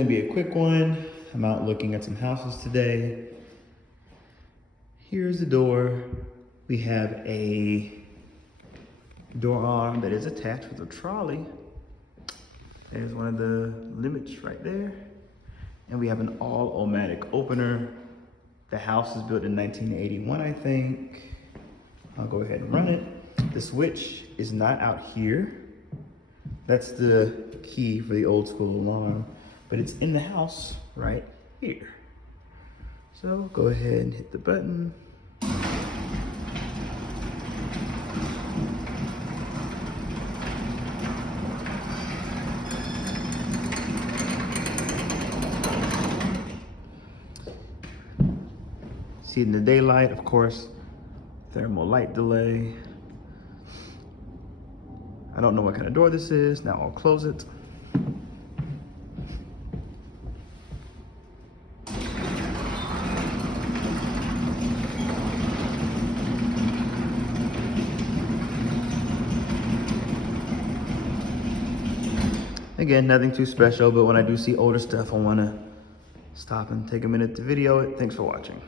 Gonna be a quick one. I'm out looking at some houses today. Here's the door. We have a door arm that is attached with a trolley. There's one of the limits right there. And we have an All-O-Matic opener. The house is built in 1981, I think. I'll go ahead and run it. The switch is not out here. That's the key for the old school alarm, but it's in the house right here. So go ahead and hit the button. See it in the daylight, of course, thermal light delay. I don't know what kind of door this is. Now I'll close it. Again, nothing too special, but when I do see older stuff, I want to stop and take a minute to video it. Thanks for watching.